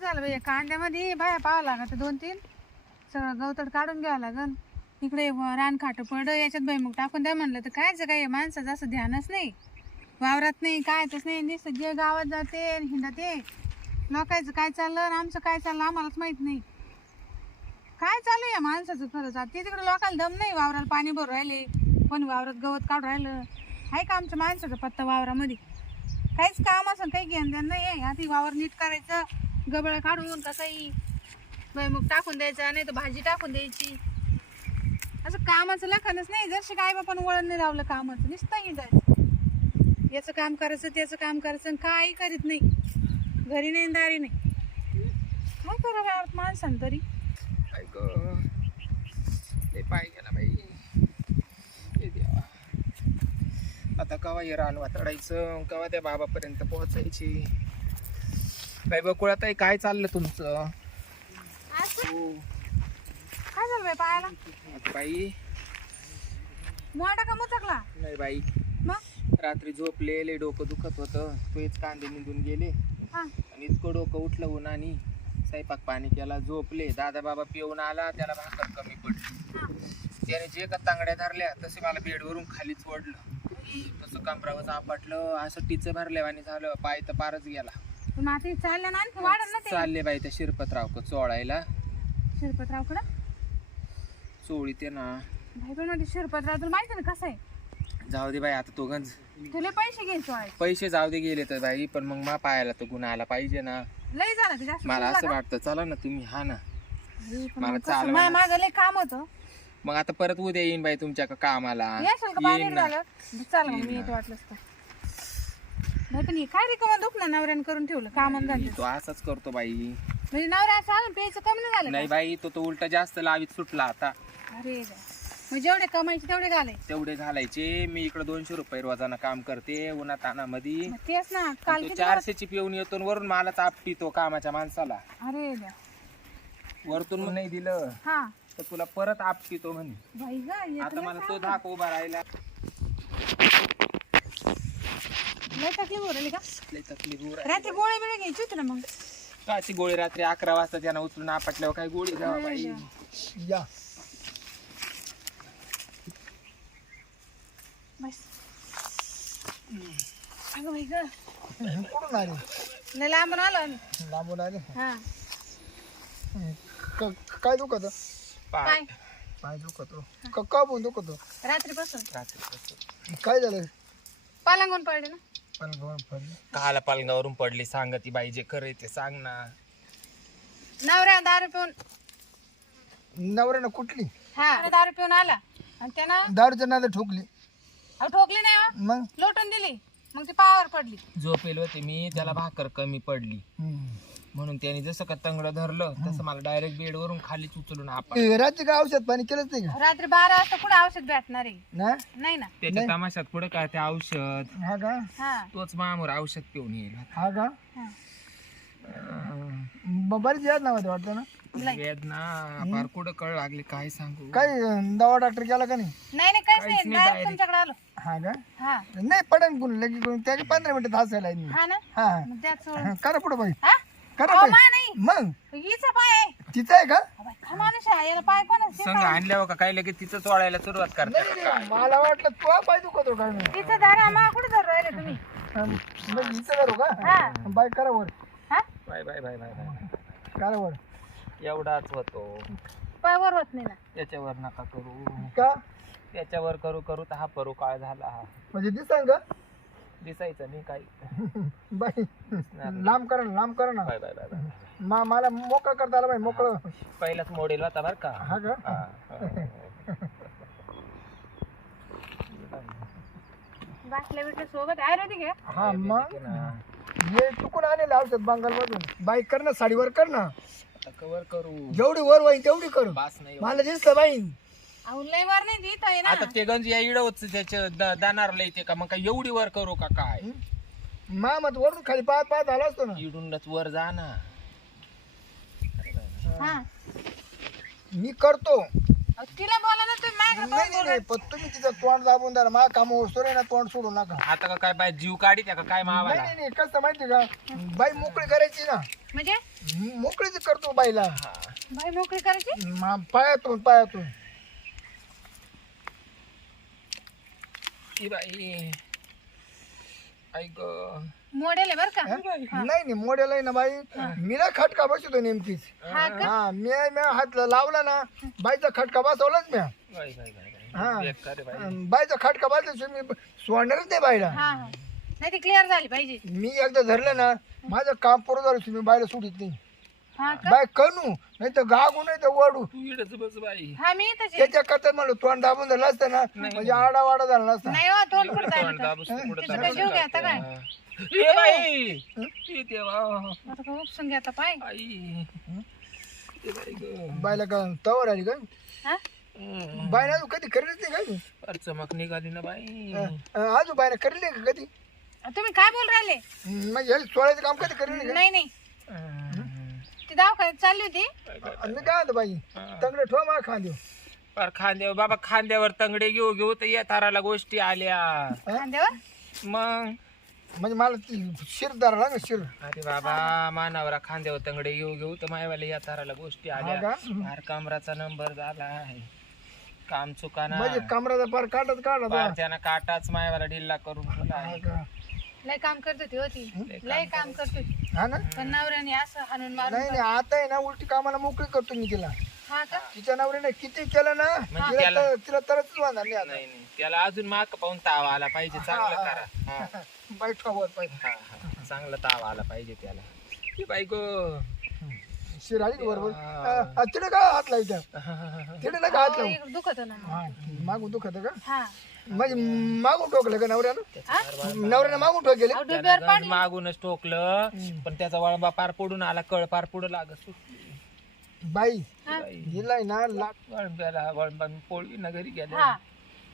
झालं बाई कांद्यामध्ये बाया पाहावं लागत दोन तीन सगळं गवतड काढून घ्यावं लागन. इकडे व- रान याच्यात बाई मग टाकून द्या म्हणलं तर कायचं काय माणसाचं असं ध्यानच नाही. वावरात नाही कायच नाही नुसतं जे गावात जाते हिंडते. लोकायचं काय चाललं आणि आमचं काय चाललं आम्हालाच माहीत नाही. काय चालू आहे या माणसाचं खरंच? आता तिकडे लोकांना दम नाही वावराला पाणी भरू राहिले. कोणी वावरात गवत काढून राहिलं. आहे का आमच्या माणसाचा पत्ता वावरामध्ये? काहीच काम असं काही घेणं देणं नाही आहे. आधी वावर नीट करायचं. गबळ काढून कसंही मग टाकून द्यायचा नाही तर भाजी टाकून द्यायची. असं कामाचं लखनच नाही जर काय बापानं वळण नाही लावलं कामाचं नुसतं जायचं याचं काम करायचं त्याचं काम करायचं काही करीत नाही. घरी नाही दारी नाही. काय करावं यार तरी? ते पाय गेला बाई. देवा. आता कवा हे रान वातडायचं कवा त्या बाबापर्यंत पोहोचायची? बाई बकुळा ताई काय चाललं तुमचं? हो काय झालं बाई. पायाला बाई मोठा का मुचकला नाही बाई. मग? रात्री झोपलेले डोकं दुखत होतं. तोच कांदे निंदून गेले. हा. आणि इतकं डोकं उठलं उन्हानी स्वयंपाक पाणी केला झोपले. दादा बाबा पिऊन आला त्याला भाकर कमी पडली. त्याने जे का तांगड्या धरल्या तसे मला बेडवरून खालीच ओढलं तसं कमरावर आपटलं असं टिच भरल्यावानी झालं. पाय तर पारच गेला. पण मग आता हे चाललं ना आणखी ना ते. चालले बाई त्या शिरपतराव को चोळायला. शिरपतरावकडं? चोळी ते ना. भाई पण मध्ये शिरपतराव तुला माहिती ना कसं आहे? जाऊ दे बाई आता तो गंज. तुला पैसे घ्यायचो आहे पैसे जाऊ दे गेले तर बाई पण मग मा पायाला तो गुन्हा आला पाहिजे ना. लय झालं ते जास्त मला असं? वाटतं चला ना तुम्ही हा ना. मला माझ्या मागं लय काम होतं. मग आता परत उद्या येईन बाई तुमच्या का कामाला. येशील का? बाहेर येईन ना. झालं चाल मग मी येतो वाटलंच तर. नाही पण हे काय रिकामा दुखणं नवऱ्यानं करून ठेवलं कामं झालं तो असाच करतो बाई. म्हणजे नवऱ्या असं आलं प्यायचं कमी नाही झालं नाही बाई तो तो उलटा जास्त लावीत सुटला आता? अरे देवा. मग जेवढे कमायचे तेवढे घाले तेवढे घालायचे. मी इकडे दोनशे रुपये रोजानं काम करते उन्हा तानामध्ये मग तेच ना काल किती चारशेची पिऊन येतो आणि वरून मला चापटी तो कामाच्या माणसाला. अरे देवा. वरतून मग नाही दिलं हा. तर तुला परत आपटी तो म्हणे ग आता मला तो धाक उभा राहिला. लय तकलीफ राहिली का? लय तकलीफ राहिली. रात्री गोळी बिळी घ्यायची होती ना मग? काची गोळी रात्री अकरा वाजता त्यांना उचलून आपटल्यावर काय गोळी घ्यावा बाई. या. बस. अगं भाई ग. कुठून आले? लय लांबून आलो आम्ही. लांबून आले? हा. क- काय दुखत? पाय. काय पाय दुखतो. क- का पण दुखतो? रात्रीपासून. रात्री काय झालं? पालांगून पडले ना. काला पालगावरून पडली. सांग ती बाई जे करे ते सांग ना. नवऱ्या दारू पिऊन नवऱ्यानं कुठली? हा. दारू पिऊन आला. आणि त्यानं दारूच्या नादा ठोकली. अहो, ठोकली नाही हो. मग? लोटून दिली. मग ती पायावर पडली. झोपेल होते मी. त्याला भाकर कमी पडली. हम्म. म्हणून त्याने जसं का तंगड धरलं तसं मला डायरेक्ट बेडवरून खालीच उचलून आपण. रात्री काय औषध पाणी केलंच नाही का? रात्री बारा वाजता कुठे औषध भेटणार आहे? ना? नाही ना. त्याच्या तमाशात पुढे काय ते औषध? हा का? हा. तोच मामूर औषध पिऊन येईल. हा का? हा. ब- बरीच याद ना वाटतं ना. वेदना फार कुठं कळ लागली काय सांगू? काय अं, दवा डॉक्टर केला का नाही? नाही नाही काहीच काहीच नाही. नाही डायरेक्ट तुमच्याकडे आलो. हा का? हा. नाही पडन कोण लगे कोण त्याचे पंधरा मिनिटात हसायला येईल मी. हा ना? हा हा. मग त्याच सोडून. हा, करा पुढे बाई. हा? करा अहो, मा नाही. मग? हिचा पाय आहे. तिचं आहे का? अहो, बाई, काय माणूस आहे याला पाय कोण संघ आणल्यावर का काय लगेच तिचं चोळायला सुरुवात करते नाही, नाही, मला वाटलं तो पाय दुखतो काय नाही तिचं दारा मा कुठे धरू राहिले तुम्ही? अं, मग हिचं करू का? हा. बाय करा वर. हा? Bye bye bye bye bye. करा वर. एवढाच होतो. पाय वर होत नाही ना. त्याच्यावर नका करू. का? त्याच्यावर करू करू तर हा परू काळ झाला. हा म्हणजे दिसांग का? दिसायचं नाही काही बाई लांब करा ना लांब करा ना बाय बाय बाय बाय. मा मला मोकळं करता आलं बाई मोकळं. पहिलाच मॉडेल होता बरं का? हा का? हा, हा. बाटल्या बिटल्या सोबत आयुर्वेदिक आहे हा. मग? ठीक आहे ना. हे चुकून आलेलं औषध बंगाल मधून बाई कर ना साडीवर कर ना. आता कवर करू. जेवढी वर होईन तेवढी करू. बास नाही मला दिसलं बाई. अहो लय वर नाही देत आहे ना. आता ते गंज या इडवच त्याच्या दाणार लय ते का मग काय एवढी वर करू का काय? मा मत वरून खाली पाहत पाहत आला असतो ना. इडूनच वर जा ना. हा. मी करतो. अहो, तिला बोला ना तुम्ही माझ्याकडे नाही नाही, नाही पण तुम्ही तिचं तोंड दाबून द्या मा काम वस्तू ना तोंड सोडू नका. आता का काय बाय जीव काढी त्या का काय नाही मावाला? नाही नाही कसं माहिती का? बाई मोकळी करायची ना. म्हणजे? मोकळीच करतो बाईला. बाई मोकळी करायची? मा- पायातून पायातून. बाई ऐक मोडेल आहे बर का? हा? नाही नाही मोड्याला आहे ना बाई. मी ना खटका बसतो नेमकीच. हा का? हा मी मी हात लावला ना बाईचा खटका बसवलाच म्या बाई बाई बाई हा. बाई बेकार आहे बाई. अन बाईचा खटका बसल्याशिवाय मी सोडणारच नाही बाईला. हा हा. नाही ती क्लिअर झाली पाहिजे. मी एकदा धरलं ना माझं काम पूर्ण झालं मी बाईला सोडित नाही. हा का? बाय कनू नाही तर गागू नाही तर वडू. तू इडच बस बाई. हा मी इथंच आहे. त्याच्या कथेत म्हणलं तोंड दाबून धरलं असतं ना म्हणजे आडा वाडा झाला नसता. नाही हो तोंड कुठं झाली तर. तिचं काय जीव काय? हा. ए बाई. ए देवा. आता का उपसून घ्या आता पाय. आई ए बाई गं. बायला का तवर आली का हा? हम्म. बायला अजून कधी करेल नाही का चमक निघाली ना बाई. अं, अजून बायला करेल का कधी? तुम्ही काय बोल राहिले? म्हणजे हे सोळायचं काम कधी करेल नाही नाही दवाखान्यात चालली होती. का आणि मी काय बाई तंगडे मला खांदेव फार खांद्यावर बाबा खांद्यावर तंगडे घेऊ घेऊ तर या ताराला गोष्टी आल्या. खांद्यावर मग? म्हणजे मला ती शिर धरला ना शिर. अरे बाबा मानावरा खांद्यावर तंगडे घेऊ घेऊ तर मायवाले या ताराला गोष्टी हा आल्या का? फार कमराचा नंबर झाला काम चुकाना म्हणजे कमराचा पार काढत काढत त्यानं काटाच मायवाला ढिल्ला करून ठेवला हा आहे. का? लय काम करत होती होती लय काम करत होती. हा ना? पण नवऱ्याने असं हाणून मारून नाही नाही आता आहे ना उलटी कामाला मोकळी करतो मी तिला. हा का? तिच्या नवऱ्याने किती केलं ना म्हणजे तिला त्याला- तर- तिला तरच वाहणार नाही आता. नाही नाही. त्याला अजून माग पाहून ताव आला पाहिजे. चांगलं करा. हा. पाहिजे हा, हा. चांगला ताव आला पाहिजे त्याला. ही बायको शिर आली का बरोबर हा. अं, तिने का हात लावायचा तिने नका हात अहो, लावू इकडं दुखत ना. हा मागून दुखत का? हा. म्हणजे मागून टोकलं का नवऱ्यानं? हा? नवऱ्याने मागून टोकेले अहो, डोक्यावर मागूनच टोकलं पण त्याचा वळबा पार पडून आला कळ पार पुढं लागत बाई हा. हिला आहे ना ला- वळंब्याला वळंबा पोळवी ना घरी हा. गेल्या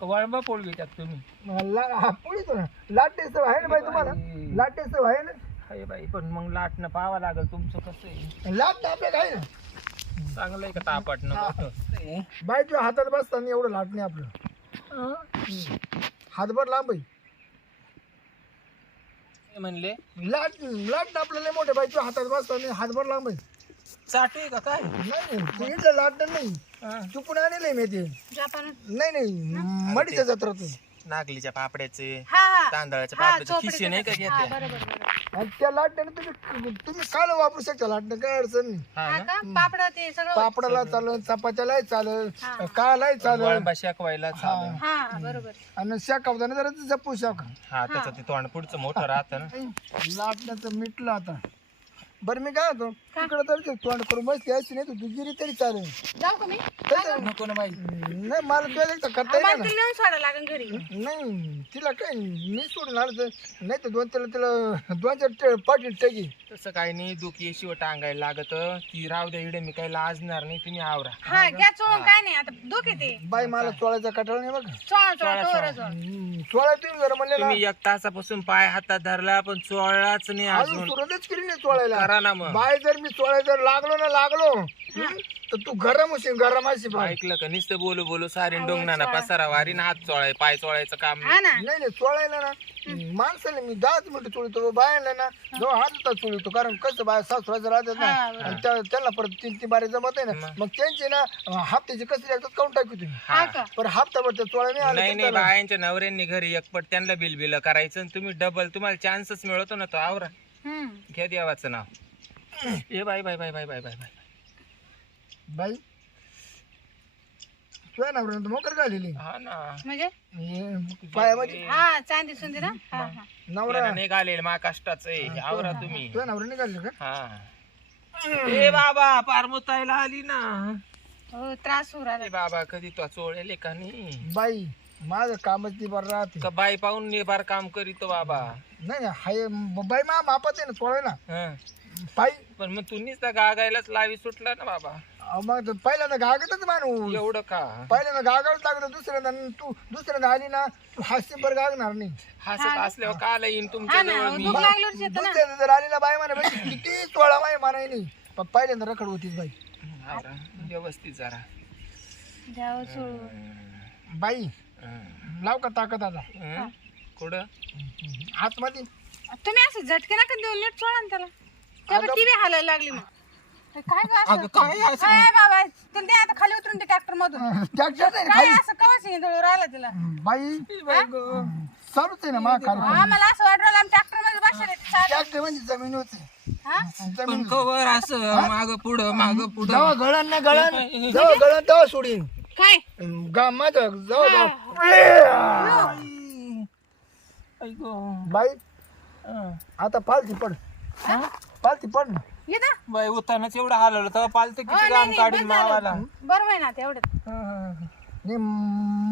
का वळंबा पोळवी त्यात तुम्ही? ला- हा, ना लाटे सव आहे ना बाई तुम्हाला? बाई. लाटे सव आहे ना? हाय बाई पण मग लाटणं पाहावं लागल तुमचं कसं आहे. लाट आपल्या काय ना? चांगलं आहे का तापटणं मोठं? बाई तुझ्या हातात बसताना एवढं लाट नाही आपलं. हातभर लांब आहे. म्हणले लाट लाट आपलं लय मोठे बाई तुझ्या हातात बसताना हातभर लांब आहे. चाटू आहे का काय? नाही नाही ते इथलं लाट नाही. हा. चुकून आणले मी ते. जापान नाही नाही मडीच्या जत्रातून नागलीच्या पापड्याचे हा हा. तांदळाच्या हा पापड्याचे चोपडीचं खिशे नाही का हा बरोबर बरोबर. आणि त्या लाटण्याने तुम्ही तुम्ही काल वापरू शकता लाटणं काय अडचण नाही. हा ना? का? पापडा ते सगळं पापडाला चालेल चपात्यालाही चालेल. कालाही चालेल. शेकवायला चालू हा बरोबर. आणि शाकावताना जरा ते जपू शाक. हा त्याचं ते तोंड पुढचं मोठं राहतं ना. लाटण्याचं मिटलं आता बरं मी काय होतो तिकडं तर ते तोंड करून बसली असती नाही तू गिरी तरी चालेल. जाऊ का मी? तसं- नको ना बाई. नाही मला तुझ्या एकटा करता मला येईल तुला नेऊन सोडायला लागेल घरी. नाही तिला काय मी सोडून आलं तर नाही तर दोन तिला तिला दोन चार पाठी टेकी तसं काही नाही दुखी येशीवर टांगायला लागत. ती राहू द्या इडे मी काही लाजणार नाही तुम्ही आवरा. हा घ्या चोळून काय नाही आता दुख बाई मला चोळायचा कटाळा नाही बघा. चोळा चोळा तोवर चोळा हम्म, चोळा तुम्ही जरा म्हणले ना. तुम्ही एक तासापासून पाय हातात धरला पण चोळलाच नाही अजून अजून. सुरुवातच केली नाही चोळायला. करा ना मग. बाय जर मी चोळायला जर लागलो ना लागलो. हं, तर तू गरम होशील गरम अशी बाय ऐकलं का? नुसतं बोलू बोलू सारी डोंगना पसारा वारी ना हात चोळाय पाय चोळायचं काम नाही. हा ना. नाही नाही चोळायला ना. माणसाला मी दहाच मिनिटं चोळतो बायाला ना जो हातात चोळतो. कारण कसं बाय सासुराचं राहतात ना हा, बरोबर. आणि त्या- त्यांना परत तीन तीन बारे जमत आहे ना. मग? त्यांचे ना हप्त्याचे कसं लागतात काउंट टाकू तुम्ही. हा. का? पण हप्ताभर त्या चोळा नाही आले नाही बायांच्या नवऱ्यांनी घरी एकपट त्यांना बिल बिल करायचं आणि तुम्ही डबल तुम्हाला चान्सच मिळतो ना तो आवरा. घ्या देवाचं नाव. ए bye bye bye bye bye bye bye बाई. तुझ्या नवऱ्यानं तर मोकर घालेली. हा ना. म्हणजे? पायामध्ये. हा चांदी सुंदी ना हा हा. नवरा. नाही घालेल मा कष्टाच आवरा तुम्ही. तुझ्या नवऱ्याने घालले का? हा. ए बाबा पारमुतायला आली ना. हो त्रास होऊ राहिला. ए बाबा कधी तो चोळेले का नाही? बाई. माझं कामच ती बरं राहते. का बाई पाहून निबार काम करीतो बाबा? नाही नाही, हाय बाई मा मापात आहे ना चोळायला हं. पायी. पण मग तुम्हीच तर गागायलाच लावी सुटला ना बाबा. अहो, मग तर पहिल्यांदा गागतच माणूस. एवढं का? पहिल्यांदा गागावच लागलं दुसऱ्यांदा न तू दुसऱ्यांदा आली ना तू हास्य गागणार नाही. हसत असल्यावर काला येईन हा तुमच्या ना जवळ मी? लागल्यावर ना. दुसऱ्यांदा जर आली ना बाई म्हणा बाई किती चोळा माय माराय नाही पण पहिल्यांदा रखड होतीच बाई. व्यवस्थित जरा. द्यावं सोडून. बाई. लाव का ताकद आता? हं? कुठं? आतमध्ये. तुम्ही असं झटके नका देऊ नीट सोडा ना त्याला. टीव्ही हालायला लागली मग. हे काय गं असं? अगं काय असं? काय बाबा तुला दे आता खाली उतरून ते ट्रॅक्टर मधून. ट्रॅक्टर नाही काय असं कवच राहिला तिला? बाई. चालूच आहे ना मा आम्हाला असं वाटलं आम्ही ट्रॅक्टरमध्ये बसले ट्रॅक्टर म्हणजे जमीन होती. हा? जमीन पण कवर असं माग पुढं माग पुढं. जेव्हा गळण ना गळण जेव्हा गळण तेव्हा सोडीन. काय? गा माझं जेव्हा आई गं. बाई. आता पालथी पड. पालथी पड ना. येता बाई उतानाच एवढं हलवलं तेव्हा पालतं हो, किती काम काढून. मावाला. बरोबर आहे ना तेवढं नाही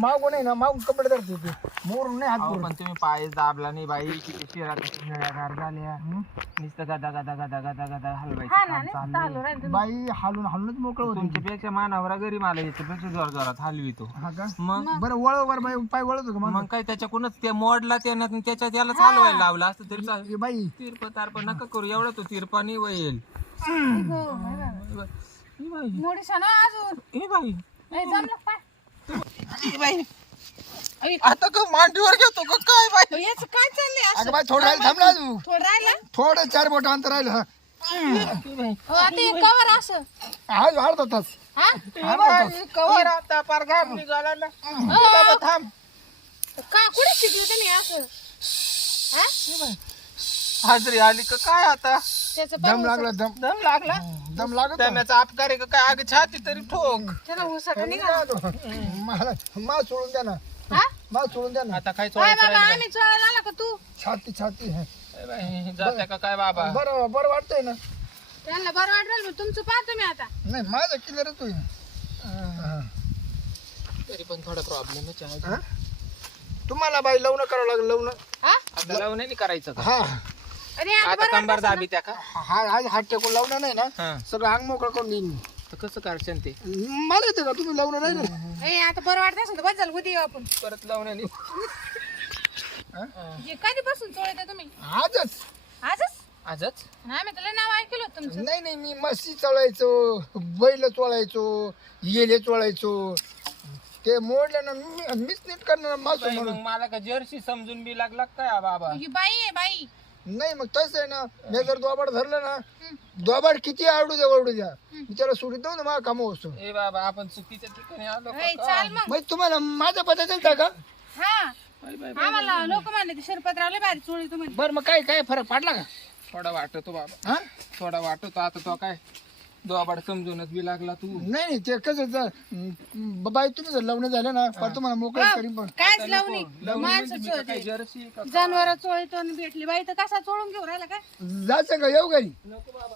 मागून नाही ना मागून कपडे धरते ते. मोरून नाही हात अहो. पण तुम्ही पायच दाबला नाही बाई किती शिरा निळ्यागार झाल्या. नुसतं गदा गदा गदा गदा गदा हलवायचं हा ना काम नाही चाललंय. चालू राहील तुम्ही. बाई हालून हालूनच मोकळं होते तुमच्यापेक्षा मानावरा घरी मला याच्यापेक्षा जोर जोरात हलवितो हा का? मग? बरं वळवर बाई पाय वळत होतं मग? मग काय त्याच्याकडूनच ते मोडला त्यानं त्याच्या त्याला चालवायला लावला. असतं तरी. बाई. तिरप तारप नका करू एवढा तो तिरपा नाही वळेल हो, बाई. मोडीशा ना अजून बाई. नाही जमलं अय, आता का मांडीवर घेतो का? काय बाई? याचं काय चाललंय असं? अगं बाई थोडं राहिलं थांबला तू थोडं राहिलं? थोडं चार बोट अंतर राहिलं हा. ए बाई. हो आता हे कवर असं. आज अर्धा तास हा? ए बाई, कवर आता पार घाम निघाला ना. ए बाबा थांब का कुठे शिकले तुम्ही असं? हा? हाजरी आली का काय आता? त्याचं दम लागला दम. दम लागला? दम लागत. दम्याचा अपकार आहे का? काय अगं छाती तरी ठोक. त्याला उसक निघा मला मा सोडून द्या ना. हा? मा सोडून द्या ना. आता काय बाबा आम्ही चोळायला आला का तू? छाती छाती बाई, जाते का काय बाबा? बरं बरं वाटतंय ना. त्यांना बरं वाटेल मग तुमचं पाहा तुम्ही आता. नाही माझं क्लिअरच होईल हा. तरी पण थोडा प्रॉब्लेमच आहे हा? तुम्हाला बाई लवणं करावं लागेल लवणं हा? आता लावून नाही करायचं का? हा. अरे आता आता बरं कंबर दाबी त्या का? हा हात टेकून नाही ना? हा. सगळं अंग मोकळं करून देईन मी. तर कसं करशन ते? मला येते का? तुम्ही लावणं नाही ना? ए आता बरं वाटत असेल तर बस झालं उद्या येऊ आपण. परत लावण्याने हे? कधीपासून चोळायचं तुम्ही? आजच. आजच? आजच? आणि आम्ही त्याला नाव ऐकलं होतं तुमचं. नाही नाही मी मस्ती चोळायचो बैल चोळायचो येले चोळायचो. ते मोडलं ना मी- मीच नीट करणार मासू बाई, म्हणून. मग मला का जर्सी समजून बी लागला काय हा बाबा? ही बाई आहे बाई. नाही मग तसं आहे ना. मी जर दोबाड धरलं ना दोबाड किती आवडू द्या आवडू द्या. मी त्याला सोडित जाऊ ना माझा कामं असतो ए बाबा आपण चुकीच्या ठिकाणी आलो का? ए, काय? चाल मग. मग तुम्हाला माझा पत्ता दिलता का? हा. बाई, बाई, आम्हाला लोक म्हणले ते शिरपतरावले भारी चोळी तुम्ही बरं मग काय काय फरक पडला का? थोडा वाटतो बाबा. हा? थोडा वाटतो आता तो काय? दोबाड समजूनच बी लागला तू. नाही नाही ते कसं जर बाई तुम्ही जर लग्न झालं ना पण तुम्हाला मोकळं करीन पण. कायच लावणी माणसं म्हणजे चोळते जर्सी का जनावर चोळीतो आणि भेटली. बाई तर कसा चोळून घेऊ राहिला काय? जायचं का येऊ घरी? नको बाबा.